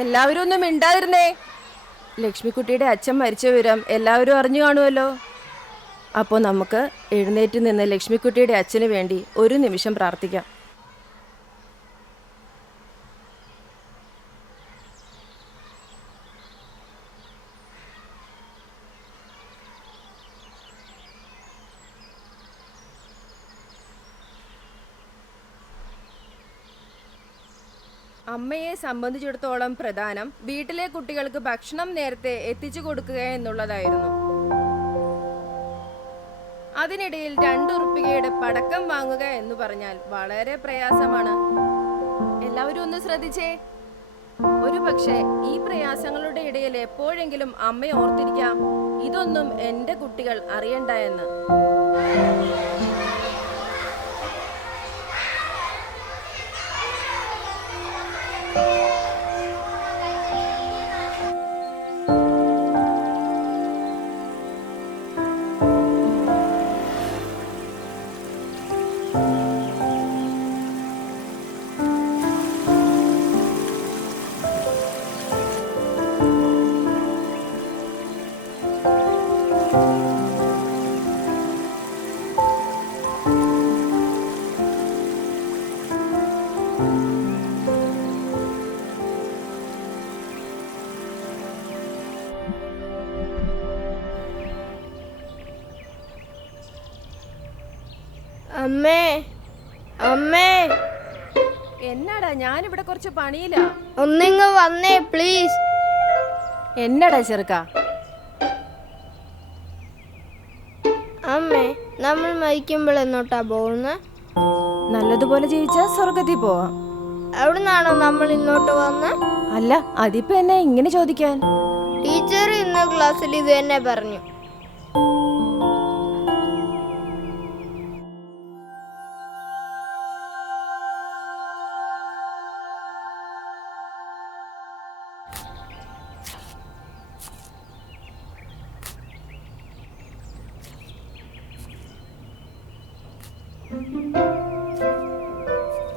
എല്ലാവരും ഒന്നും മിണ്ടാതിരുന്നേ. ലക്ഷ്മിക്കുട്ടിയുടെ അച്ഛൻ മരിച്ച വിവരം എല്ലാവരും അറിഞ്ഞു കാണുമല്ലോ. അപ്പോൾ നമുക്ക് എഴുന്നേറ്റ് നിന്ന് ലക്ഷ്മിക്കുട്ടിയുടെ അച്ഛന് വേണ്ടി ഒരു നിമിഷം പ്രാർത്ഥിക്കാം. അമ്മയെ സംബന്ധിച്ചിടത്തോളം പ്രധാനം വീട്ടിലെ കുട്ടികൾക്ക് ഭക്ഷണം നേരത്തെ എത്തിച്ചു കൊടുക്കുക എന്നുള്ളതായിരുന്നു. അതിനിടയിൽ 2 ഉറുപ്പികയുടെ പടക്കം വാങ്ങുക എന്ന് പറഞ്ഞാൽ വളരെ പ്രയാസമാണ്. എല്ലാവരും ഒന്ന് ശ്രദ്ധിച്ചേ. ഒരു പക്ഷേ ഈ പ്രയാസങ്ങളുടെ ഇടയിൽ എപ്പോഴെങ്കിലും അമ്മയെ ഓർത്തിരിക്കാം, ഇതൊന്നും എന്റെ കുട്ടികൾ അറിയണ്ട എന്ന്. അമ്മേ, അമ്മേ, എന്നാടാ? ഞാനിവിടെ കുറച്ച് പണിയിലാ. ഒന്നിങ്ങ് വന്നേ പ്ലീസ്. എന്നടാ ചെറുക്ക? അമ്മേ, നമ്മൾ മരിക്കുമ്പോൾ എന്നോട്ടാ പോകുന്നത്? നല്ലതുപോലെ ജീവിച്ചാ സ്വർഗത്തിൽ പോവാം. എവിടുന്നാണോ നമ്മൾ ഇങ്ങോട്ട് വന്ന്? അല്ല, അതിപ്പോ എന്നെ ഇങ്ങനെ ചോദിക്കാൻ? ടീച്ചർ ഇന്ന് ക്ലാസ്സിൽ ഇത് തന്നെ പറഞ്ഞു.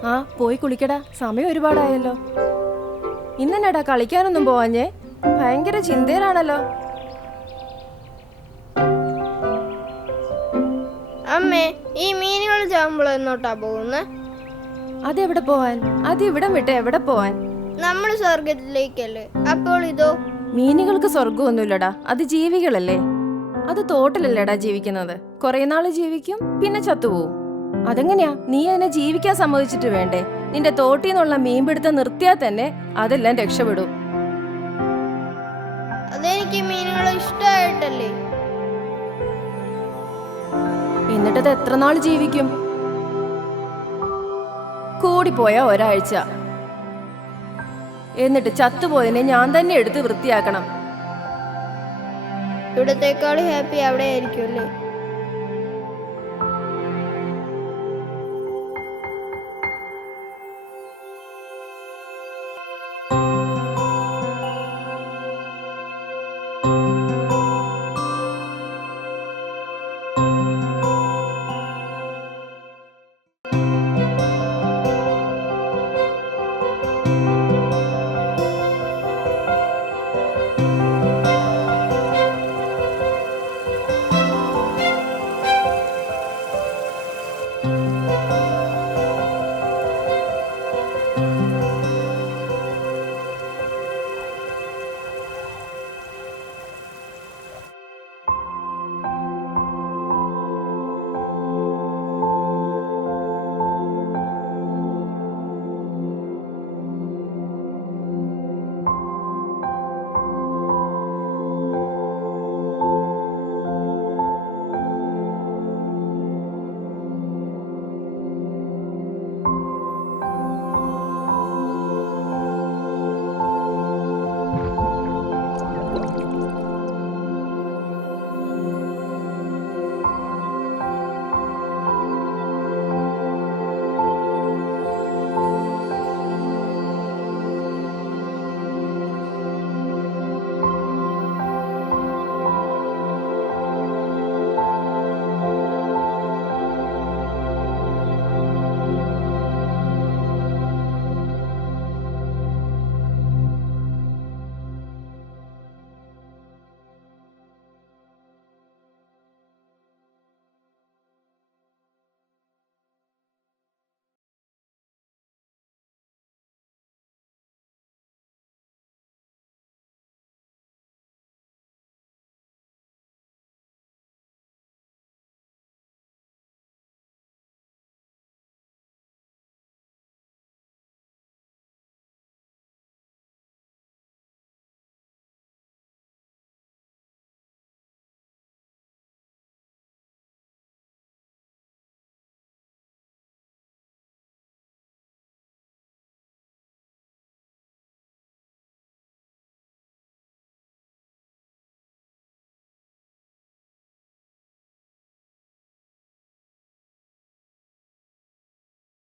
ആ, പോയി കുളിക്കടാ, സമയം ഒരുപാടായല്ലോ. ഇന്നെന്നാടാ കളിക്കാനൊന്നും പോവാഞ്ഞേ? ഭയങ്കര ചിന്തയിലാണല്ലോ. അമ്മേ, ഈ മീനുകൾ ചാകുമ്പോൾ എന്നോട്ടാ പോകുന്നത്? അതെവിടെ പോവാൻ? അതിവിടം വിട്ട് എവിടെ പോവാൻ? നമ്മൾ സ്വർഗത്തിലേക്കല്ലേ. അപ്പോൾ ഇതോ? മീനുകൾക്ക് സ്വർഗമൊന്നുമില്ലടാ, അത് ജീവികളല്ലേ. അത് തോട്ടിലല്ലേടാ ജീവിക്കുന്നത്. കുറെ നാള് ജീവിക്കും, പിന്നെ ചത്തുപോകും. അതെങ്ങനെയാ? നീ അതിനെ ജീവിക്കാൻ സമ്മതിച്ചിട്ട് വേണ്ടേ? നിന്റെ തോട്ടിൽ മീൻപിടുത്തം നിർത്തിയാൽ തന്നെ അതെല്ലാം രക്ഷപ്പെടും. അതെനിക്ക് മീനുകളെ ഇഷ്ടമായിട്ടല്ലേ. എന്നിട്ടത് എത്ര നാൾ ജീവിക്കും? കൂടിപ്പോയ ഒരാഴ്ച. എന്നിട്ട് ചത്തുപോയതിനെ ഞാൻ തന്നെ എടുത്ത് വൃത്തിയാക്കണം. ഇവിടത്തേക്കാൾ ഹാപ്പി അവിടെ ആയിരിക്കും അല്ലേ?